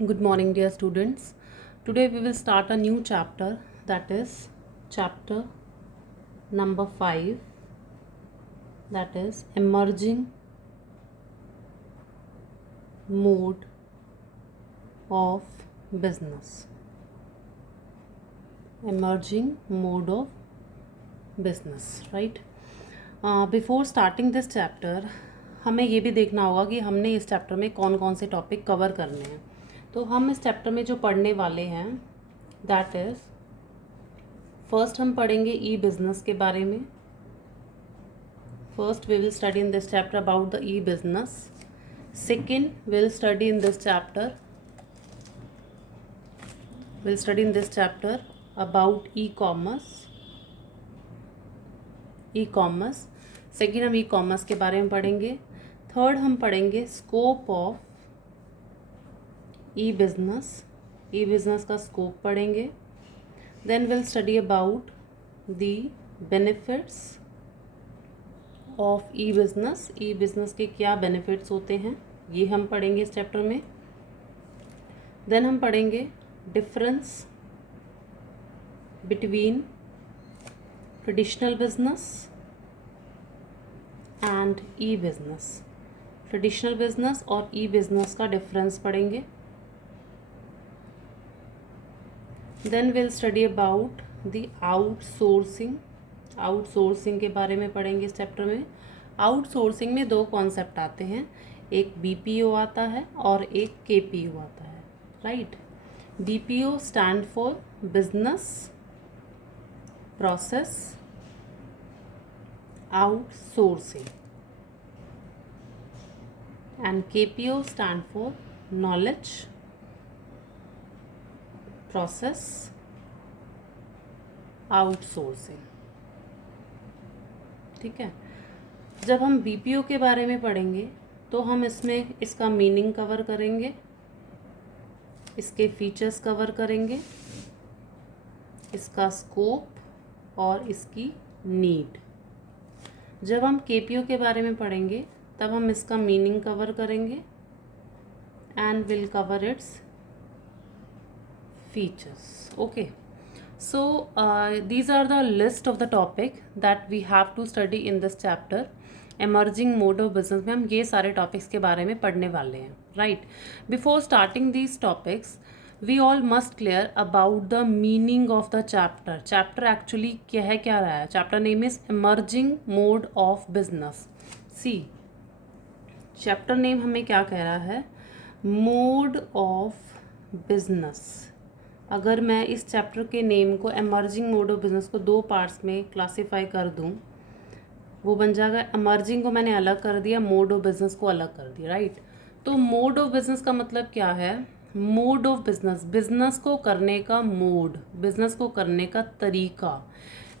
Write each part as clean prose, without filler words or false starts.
Good morning, dear students. Today we will start a new chapter, that is chapter number 5, that is emerging mode of business. Emerging mode of business, right? Before starting this chapter, हमें ये भी देखना होगा कि हमने इस chapter में कौन कौन से टॉपिक कवर करने हैं. तो हम इस चैप्टर में जो पढ़ने वाले हैं दैट इज़ फर्स्ट हम पढ़ेंगे ई बिज़नेस के बारे में. First we will study in this chapter about the e business. Second will study in this chapter about e commerce. Second हम ई कॉमर्स के बारे में पढ़ेंगे. थर्ड हम पढ़ेंगे स्कोप ऑफ ई बिज़नेस का स्कोप पढ़ेंगे. Then will study about the benefits of e business के क्या बेनिफिट्स होते हैं ये हम पढ़ेंगे इस चैप्टर में. देन हम पढ़ेंगे difference between traditional business and e business. Traditional business और ई बिज़नेस का डिफरेंस पढ़ेंगे. Then will study about the outsourcing के बारे में पढ़ेंगे इस चैप्टर में. आउटसोर्सिंग में दो कॉन्सेप्ट आते हैं, एक बीपीओ आता है और एक केपीओ आता है, right. BPO stand for business process outsourcing and KPO stand for knowledge process outsourcing. ठीक है. जब हम BPO के बारे में पढ़ेंगे तो हम इसमें इसका मीनिंग कवर करेंगे, इसके फीचर्स कवर करेंगे, इसका स्कोप और इसकी नीड. जब हम KPO के बारे में पढ़ेंगे तब हम इसका मीनिंग कवर करेंगे and will cover its features. Okay, so these are the list of the topic that we have to study in this chapter. Emerging mode of business में हम ये सारे टॉपिक्स के बारे में पढ़ने वाले हैं, right. Before starting these topics we all must clear about the meaning of the chapter actually क्या रहा है. Chapter name is emerging mode of business. See, chapter name हमें क्या कह रहा है, मोड ऑफ बिजनेस. अगर मैं इस चैप्टर के नेम को एमर्जिंग मोड ऑफ बिजनेस को दो पार्ट्स में क्लासीफाई कर दूं, वो बन जाएगा, एमर्जिंग को मैंने अलग कर दिया, मोड ऑफ बिजनेस को अलग कर दिया, राइट. तो मोड ऑफ बिजनेस का मतलब क्या है, मोड ऑफ बिजनेस को करने का मोड, बिजनेस को करने का तरीका,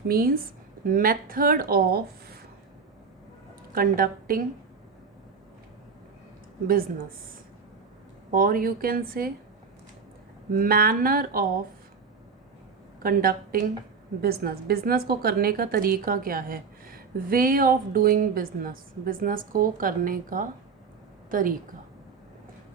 means method of conducting business, or you can say manner of conducting business को करने का तरीका क्या है, way of doing business को करने का तरीका,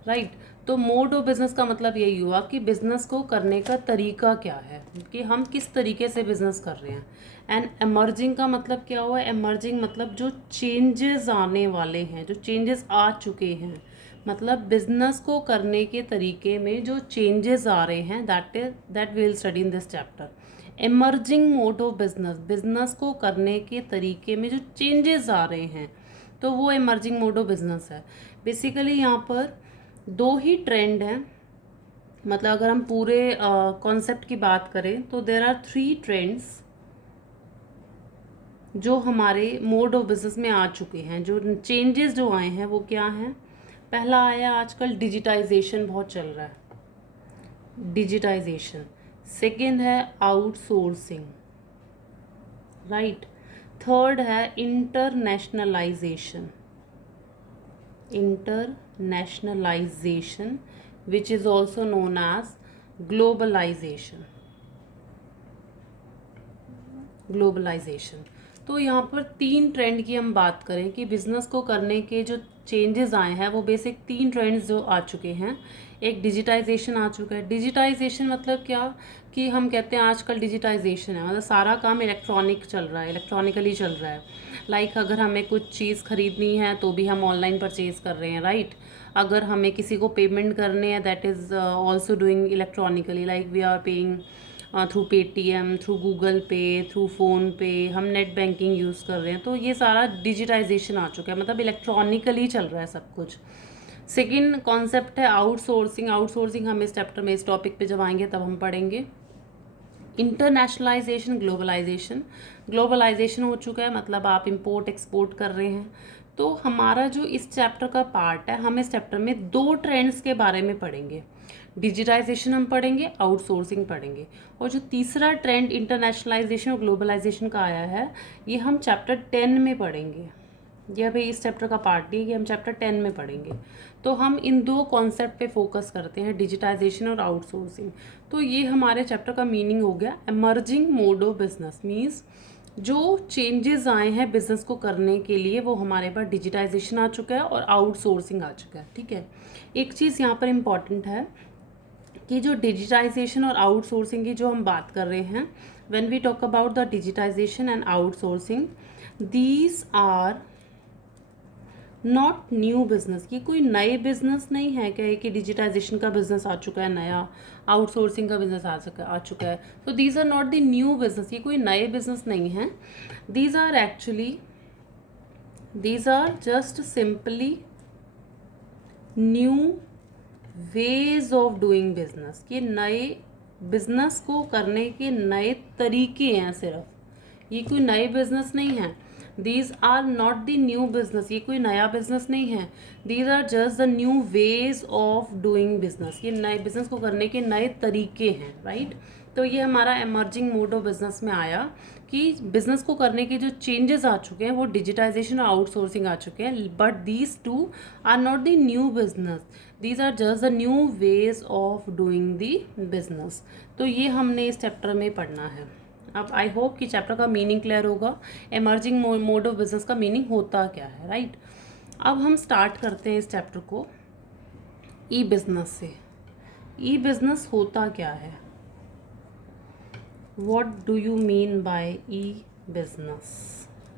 राइट. तो मोड ऑफ बिजनेस का मतलब यही हुआ कि बिजनेस को करने का तरीका क्या है, कि हम किस तरीके से बिजनेस कर रहे हैं. एंड एमर्जिंग का मतलब क्या हुआ, एमर्जिंग मतलब जो चेंजेस आने वाले हैं, जो चेंजेस आ चुके हैं, मतलब बिजनेस को करने के तरीके में जो चेंजेस आ रहे हैं, that we will study in this chapter. Emerging mode of business को करने के तरीके में जो चेंजेस आ रहे हैं, तो वो एमर्जिंग मोड ऑफ बिजनेस है. बेसिकली यहाँ पर दो ही ट्रेंड हैं, मतलब अगर हम पूरे कॉन्सेप्ट की बात करें तो देर आर 3 ट्रेंड्स जो हमारे मोड ऑफ बिजनेस में आ चुके हैं. जो चेंजेस जो आए हैं वो क्या हैं, पहला आया आजकल डिजिटाइजेशन बहुत चल रहा है, डिजिटाइजेशन. सेकेंड है आउटसोर्सिंग, राइट. थर्ड है internationalisation which is also known as globalization. तो यहाँ पर 3 ट्रेंड की हम बात करें कि बिजनेस को करने के जो चेंजेस आए हैं वो बेसिक 3 ट्रेंड्स जो आ चुके हैं। एक डिजिटाइजेशन आ चुका है। डिजिटाइजेशन मतलब क्या कि हम कहते हैं आजकल डिजिटाइजेशन है, मतलब सारा काम इलेक्ट्रॉनिक चल रहा है, इलेक्ट्रॉनिकली चल रहा है। लाइक अगर हमें कुछ चीज़ खरीदनी है तो भी हम ऑनलाइन परचेज कर रहे हैं, राइट। अगर हमें किसी को पेमेंट करने हैं that is also doing electronically, like we are paying through Paytm, through Google pay, through PhonePe, हम नेट बैंकिंग यूज़ कर रहे हैं। तो ये सारा डिजिटाइजेशन आ चुका है, मतलब इलेक्ट्रॉनिकली चल रहा है सब कुछ। सेकेंड कॉन्सेप्ट है आउटसोर्सिंग। आउटसोर्सिंग हम इस चैप्टर में इस टॉपिक पे जब आएंगे तब हम पढ़ेंगे। Internationalisation, globalisation. ग्लोबलाइजेशन हो चुका है, मतलब आप इंपोर्ट एक्सपोर्ट कर रहे हैं। तो हमारा जो इस चैप्टर का पार्ट है, हम इस चैप्टर में 2 ट्रेंड्स के बारे में पढ़ेंगे। डिजिटाइजेशन हम पढ़ेंगे, आउटसोर्सिंग पढ़ेंगे। और जो तीसरा ट्रेंड इंटरनेशनलाइजेशन और ग्लोबलाइजेशन का आया है, ये हम चैप्टर 10 में पढ़ेंगे। यह भी इस चैप्टर का पार्ट नहीं है, ये हम चैप्टर 10 में पढ़ेंगे। तो हम इन 2 कॉन्सेप्ट पे फोकस करते हैं, डिजिटाइजेशन और आउटसोर्सिंग। तो ये हमारे चैप्टर का मीनिंग हो गया emerging mode of business. Means जो चेंजेस आए हैं बिजनेस को करने के लिए वो हमारे पास डिजिटाइजेशन आ चुका है और आउटसोर्सिंग आ चुका है, ठीक है। एक चीज़ यहाँ पर इम्पॉर्टेंट है कि जो डिजिटाइजेशन और आउटसोर्सिंग की जो हम बात कर रहे हैं, when we talk about the digitization and outsourcing, these are not new business. ये कोई नए बिजनेस नहीं है कि डिजिटाइजेशन का बिजनेस आ चुका है नया, आउटसोर्सिंग का बिजनेस आ चुका है। तो these are not the new business, ये कोई नए बिजनेस नहीं है। These are actually, these are just simply new ways of doing business. ये नए बिजनेस को करने के नए तरीके हैं सिर्फ, ये कोई नए बिजनेस नहीं है। These are not the new business, ये कोई नया बिजनेस नहीं है। These are just the new ways of doing business, ये नए बिजनेस को करने के नए तरीके हैं, राइट। तो ये हमारा एमर्जिंग मोड ऑफ बिजनेस में आया कि बिजनेस को करने के जो चेंजेस आ चुके हैं वो डिजिटाइजेशन और आउटसोर्सिंग आ चुके हैं। But these two are not the new business, these are just the new ways of doing the business. तो ये हमने इस चैप्टर में पढ़ना है। अब आई होप कि चैप्टर का मीनिंग क्लियर होगा, एमर्जिंग मोड ऑफ बिजनेस का मीनिंग होता क्या है, राइट। अब हम स्टार्ट करते हैं इस चैप्टर को ई बिजनेस से। ई बिजनेस होता क्या है, what do you mean by e-business,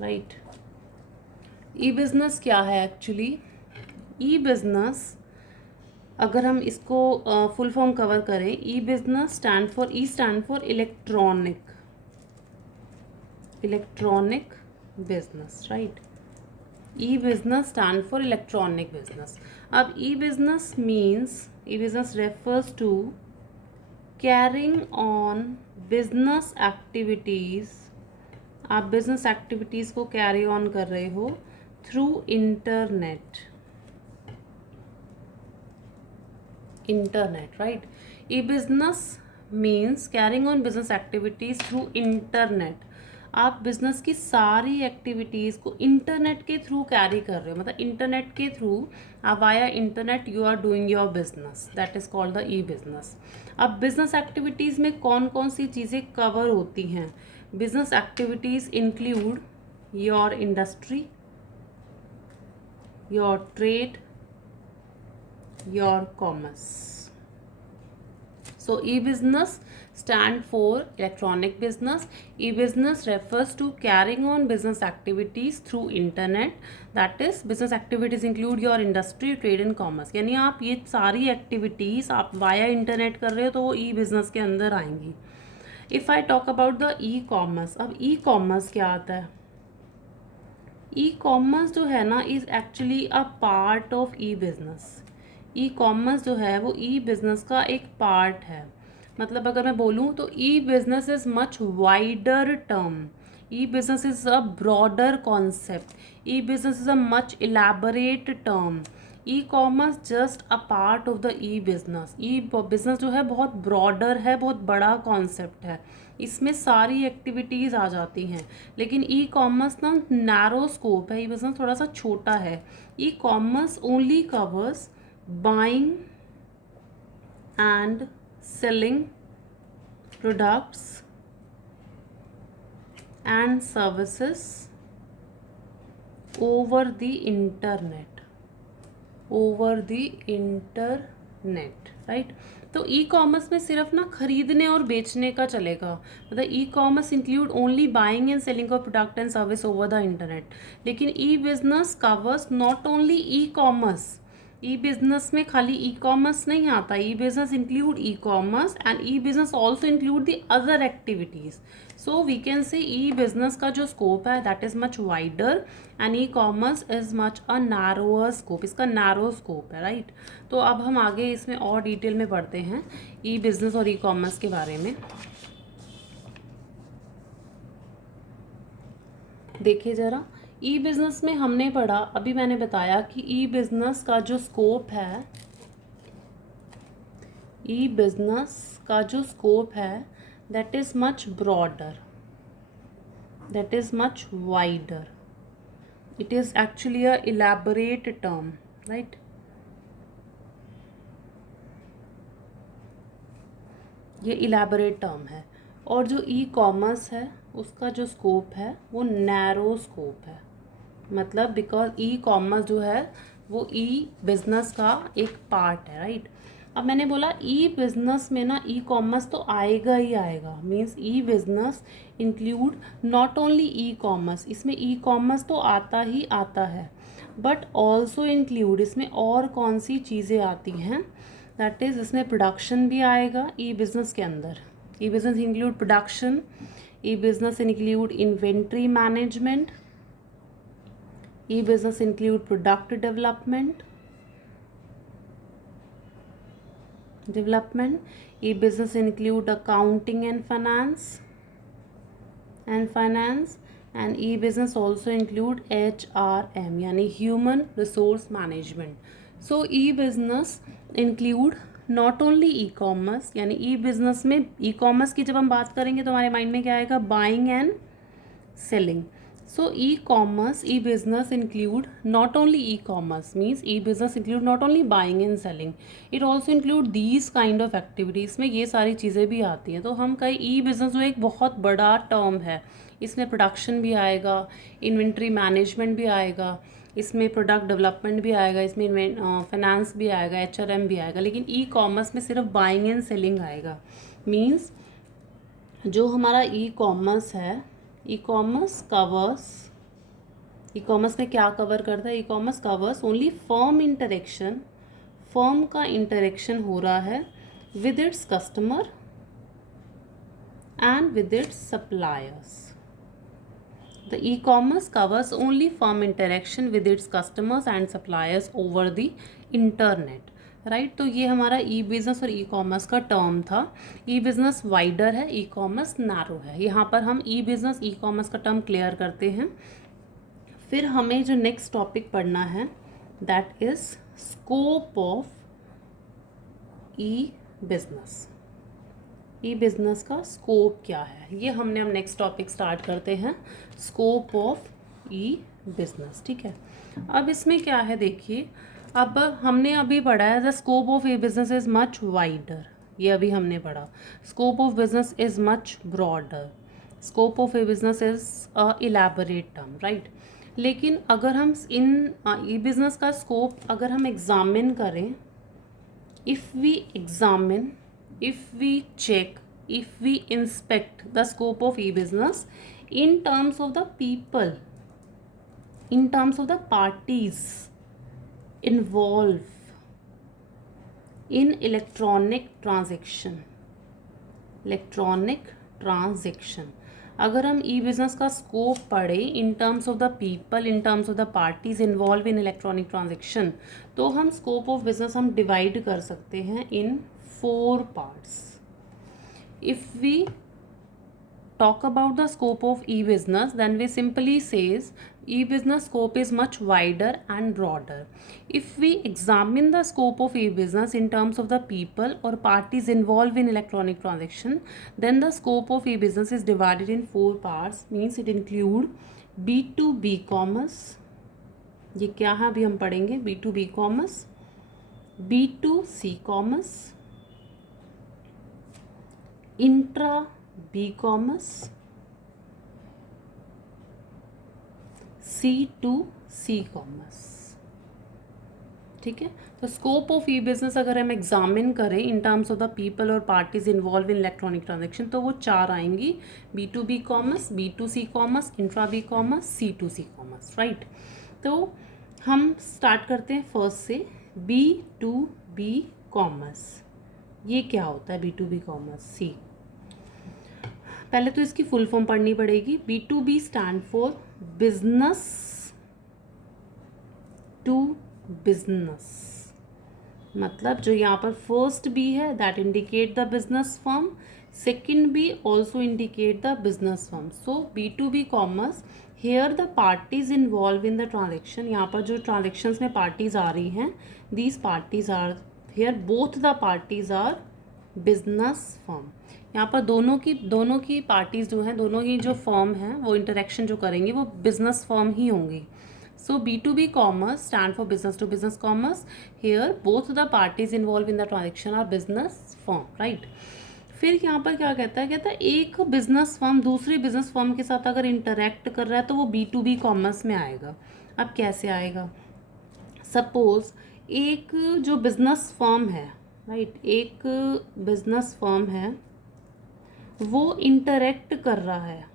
right? e-business क्या है एक्चुअली? e-business अगर हम इसको फुल फॉर्म कवर करें, e-business stand for electronic business, right. e-business stand for electronic business. अब e-business means, e-business refers to carrying on business activities, आप business activities को carry on कर रहे हो through internet, right. E business means carrying on business activities through internet. आप business की सारी activities को इंटरनेट के थ्रू कैरी कर रहे हो, मतलब इंटरनेट के थ्रू आप via internet you are doing your business, that is called the e business. अब बिजनेस एक्टिविटीज़ में कौन कौन सी चीज़ें कवर होती हैं? Business activities include your industry, your trade, your commerce. So e-business stand for electronic business. E-business refers to carrying on business activities through internet. That is, business activities include your industry, trade and commerce. यानी आप ये सारी activities आप via internet कर रहे हो तो वो e-business के अंदर आएंगी। If I talk about the e-commerce, अब e-commerce क्या आता है? e-commerce जो है ना is actually a part of e-business. E commerce जो है वो ई बिज़नेस का एक पार्ट है। मतलब अगर मैं बोलूँ तो e business is much wider term, e business is a broader concept, e business is a much elaborate term. E commerce just a part of the e business. E business जो है बहुत broader है, बहुत बड़ा concept है, इसमें सारी activities आ जाती हैं। लेकिन ई कॉमर्स ना नैरो स्कोप है, ई बिज़नेस थोड़ा सा छोटा है। E commerce only covers buying and selling products and services over the internet, over the internet, right. तो ई कॉमर्स में सिर्फ ना खरीदने और बेचने का चलेगा, मतलब e commerce include only buying and selling of product and service over the internet. लेकिन e business covers not only e commerce, e business में खाली ई कॉमर्स नहीं आता, e business include e commerce and e business also include the other activities. So we can say e business का जो scope है that is much wider and e commerce is much a narrower scope, इसका narrow scope है, right. तो अब हम आगे इसमें और डिटेल में पढ़ते हैं ई बिजनेस और ई कॉमर्स के बारे में। देखिए ज़रा, ई बिज़नेस में हमने पढ़ा, अभी मैंने बताया कि ई बिज़नेस का जो स्कोप है, ई बिज़नेस का जो स्कोप है that is much broader, that is much wider, it is actually a elaborate term, right. ये इलैबोरेट टर्म है। और जो ई कॉमर्स है उसका जो स्कोप है वो नैरो स्कोप है, मतलब बिकॉज ई कॉमर्स जो है वो ई बिजनेस का एक पार्ट है, राइट। अब मैंने बोला ई बिजनेस में ना ई कॉमर्स तो आएगा ही आएगा, means E business include not only e commerce, इसमें ई कॉमर्स तो आता ही आता है, बट ऑल्सो इंक्लूड इसमें और कौन सी चीज़ें आती हैं, दैट इज़ इसमें प्रोडक्शन भी आएगा ई बिजनेस के अंदर। E business include production, e business include inventory management, e-business include product development, e-business include accounting and finance, and e-business also include HRM यानी human resource management. So e-business include not only e commerce, यानी ई business में e commerce की जब हम बात करेंगे तो हमारे माइंड में क्या आएगा, buying and selling. So e-commerce, e-business include not only e-commerce, means e-business include not only buying and selling, it also include these kind of activities, में ये सारी चीज़ें भी आती हैं। तो हम कहीं e-business जो एक बहुत बड़ा टर्म है, इसमें प्रोडक्शन भी आएगा, इन्वेंट्री मैनेजमेंट भी आएगा, इसमें प्रोडक्ट डेवलपमेंट भी आएगा, इसमें फाइनेंस भी आएगा, HRM भी आएगा, लेकिन ई कॉमर्स में सिर्फ बाइंग एंड सेलिंग आएगा। मीन्स जो हमारा ई कॉमर्स है, ई कॉमर्स में क्या कवर करता है, e commerce covers only firm interaction, firm का इंटरेक्शन हो रहा है with its customer and with its suppliers. The e commerce covers only firm interaction with its customers and suppliers over the internet, right. तो ये हमारा ई business और e commerce का term था। ई बिज़नेस वाइडर है, ई कॉमर्स नैरो है। यहाँ पर हम ई बिज़नेस ई कॉमर्स का टर्म क्लियर करते हैं। फिर हमें जो नेक्स्ट टॉपिक पढ़ना है that is scope of e business. E business का स्कोप क्या है, ये हमने हम नेक्स्ट टॉपिक स्टार्ट करते हैं, स्कोप ऑफ ई बिज़नेस, ठीक है। अब इसमें क्या है देखिए, अब हमने अभी पढ़ा है the scope of e business is much wider, ये अभी हमने पढ़ा। Scope of business is much broader, scope of a business is a elaborate term, right. लेकिन अगर हम इन ई बिज़नेस का स्कोप अगर हम एग्जामिन करें, if we examine, if we check, if we inspect the scope of e-business in terms of the people, in terms of the parties involved in electronic transaction, अगर हम ई business का scope पढ़ें in terms of the people, in terms of the parties involve in electronic transaction, तो हम scope of business हम divide कर सकते हैं in 4 parts. If we talk about the scope of e-business, then we simply says e-business scope is much wider and broader. If we examine the scope of e-business in terms of the people or parties involved in electronic transaction, then the scope of e-business is divided in 4 parts, means it include B2B commerce, ये क्या है अभी हम पढ़ेंगे, B2B commerce, B2C commerce, intra B commerce, C2C commerce, ठीक है। तो scope of E business अगर हम एग्जामिन करें in terms of the people और parties involve in electronic transaction, तो वो 4 आएंगी, B2B commerce, B2C commerce, intra B commerce, C2C commerce, right. तो हम स्टार्ट करते हैं फर्स्ट से, B2B कॉमर्स। ये क्या होता है B2B कॉमर्स? सी, पहले तो इसकी फुल फॉर्म पढ़नी पड़ेगी। B2B stand for business to business, मतलब जो यहाँ पर फर्स्ट बी है that indicate the business firm, second B also indicate the business firm. So B2B commerce, here the parties involve in the transaction, यहाँ पर जो ट्रांजेक्शन्स में parties आ रही हैं, these parties are here, both the parties are business firm. यहाँ पर दोनों की पार्टीज जो हैं, दोनों ही जो फर्म हैं वो इंटरेक्शन जो करेंगी वो बिजनेस फर्म ही होंगी। So B2B commerce stand for business to business commerce. Here both the parties involved in the transaction are business firm, right? फिर यहाँ पर क्या कहता है एक बिजनेस फर्म दूसरी बिजनेस फर्म के साथ अगर इंटरेक्ट कर रहा है तो वो B2B कॉमर्स में आएगा। अब कैसे आएगा? सपोज एक जो बिजनेस फर्म है, राइट, एक बिजनेस फर्म है, वो इंटरेक्ट कर रहा है,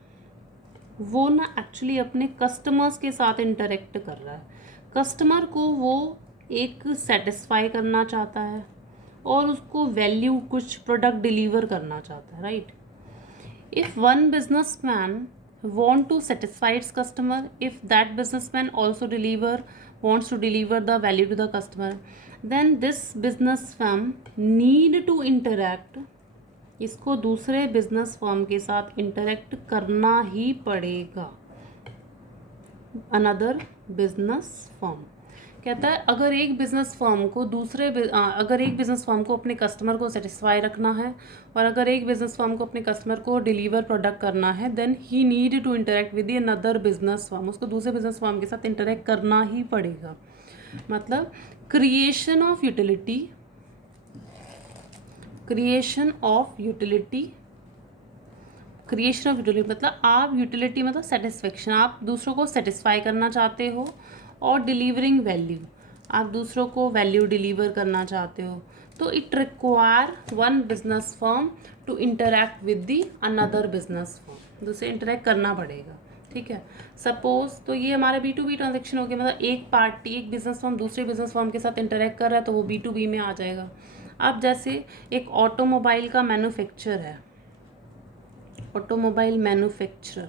वो ना एक्चुअली अपने कस्टमर्स के साथ इंटरेक्ट कर रहा है। कस्टमर को वो एक सेटिस्फाई करना चाहता है और उसको वैल्यू, कुछ प्रोडक्ट डिलीवर करना चाहता है, right. If one businessman want to satisfy its customer, if that businessman also wants to deliver the value to the customer, then this business firm need to interact, इसको दूसरे business firm के साथ interact करना ही पड़ेगा। Another business firm कहता है अगर एक बिजनेस फर्म को अपने कस्टमर को सेटिस्फाई रखना है और अगर एक बिजनेस फर्म को अपने कस्टमर को डिलीवर प्रोडक्ट करना है, then he need to interact with another business firm, उसको दूसरे बिजनेस फर्म के साथ इंटरेक्ट करना ही पड़ेगा। मतलब क्रिएशन ऑफ यूटिलिटी मतलब आप यूटिलिटी मतलब सेटिस्फेक्शन, आप दूसरों को सेटिस्फाई करना चाहते हो, और डिलीवरिंग वैल्यू, आप दूसरों को वैल्यू डिलीवर करना चाहते हो। तो it require one business firm to interact with the another business firm, दूसरे इंटरेक्ट करना पड़ेगा, ठीक है। सपोज तो ये हमारा B2B ट्रांजेक्शन हो गया, मतलब एक बिजनेस फर्म दूसरे बिजनेस फर्म के साथ इंटरेक्ट कर रहा है तो वो B2B में आ जाएगा। अब जैसे एक ऑटोमोबाइल का मैन्युफैक्चर है, ऑटोमोबाइल मैन्युफैक्चरर,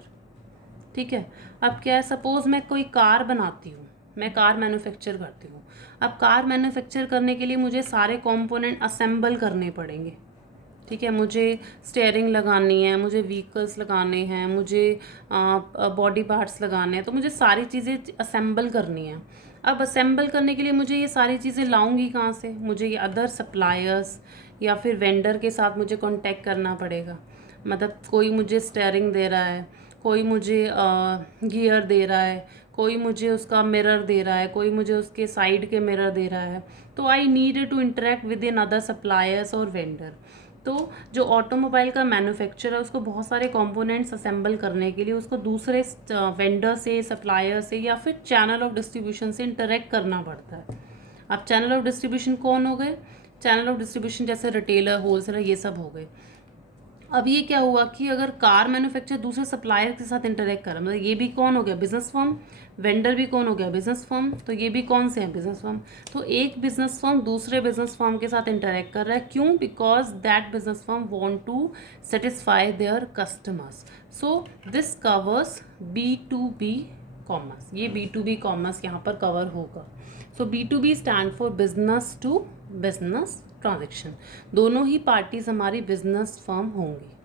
ठीक है। अब क्या है, सपोज मैं कोई कार बनाती हूँ, मैं कार मैन्युफैक्चर करती हूँ। अब कार मैन्युफैक्चर करने के लिए मुझे सारे कंपोनेंट असेंबल करने पड़ेंगे, ठीक है। मुझे स्टीयरिंग लगानी है, मुझे व्हीकल्स लगाने हैं, मुझे बॉडी पार्ट्स लगाने हैं, तो मुझे सारी चीज़ें असेंबल करनी है। अब असेंबल करने के लिए मुझे ये सारी चीज़ें लाऊंगी कहाँ से? मुझे ये अदर सप्लायर्स या फिर वेंडर के साथ मुझे कांटेक्ट करना पड़ेगा। मतलब कोई मुझे स्टीयरिंग दे रहा है, कोई मुझे गियर दे रहा है, कोई मुझे उसका मिरर दे रहा है, कोई मुझे उसके साइड के मिरर दे रहा है, तो I need to interact with in other suppliers और वेंडर। तो जो ऑटोमोबाइल का मैन्युफैक्चर है उसको बहुत सारे कंपोनेंट्स असेंबल करने के लिए उसको दूसरे वेंडर से, सप्लायर से या फिर चैनल ऑफ डिस्ट्रीब्यूशन से इंटरेक्ट करना पड़ता है। अब चैनल ऑफ डिस्ट्रीब्यूशन कौन हो गए? चैनल ऑफ डिस्ट्रीब्यूशन जैसे रिटेलर, होलसेलर, ये सब हो गए। अब ये क्या हुआ कि अगर कार मैन्युफैक्चर दूसरे सप्लायर के साथ इंटरेक्ट कर, मतलब ये भी कौन हो गया? Business firm. वेंडर भी कौन हो गया? Business firm. तो ये भी कौन से हैं? Business firm. तो एक बिजनेस फर्म दूसरे बिजनेस फर्म के साथ इंटरेक्ट कर रहा है, क्यों? Because that business firm want to satisfy their customers. So this covers B2B commerce. ये B2B कॉमर्स यहाँ पर कवर होगा। So B2B stand for business to business transaction. दोनों ही पार्टीज हमारी बिजनेस फर्म होंगी।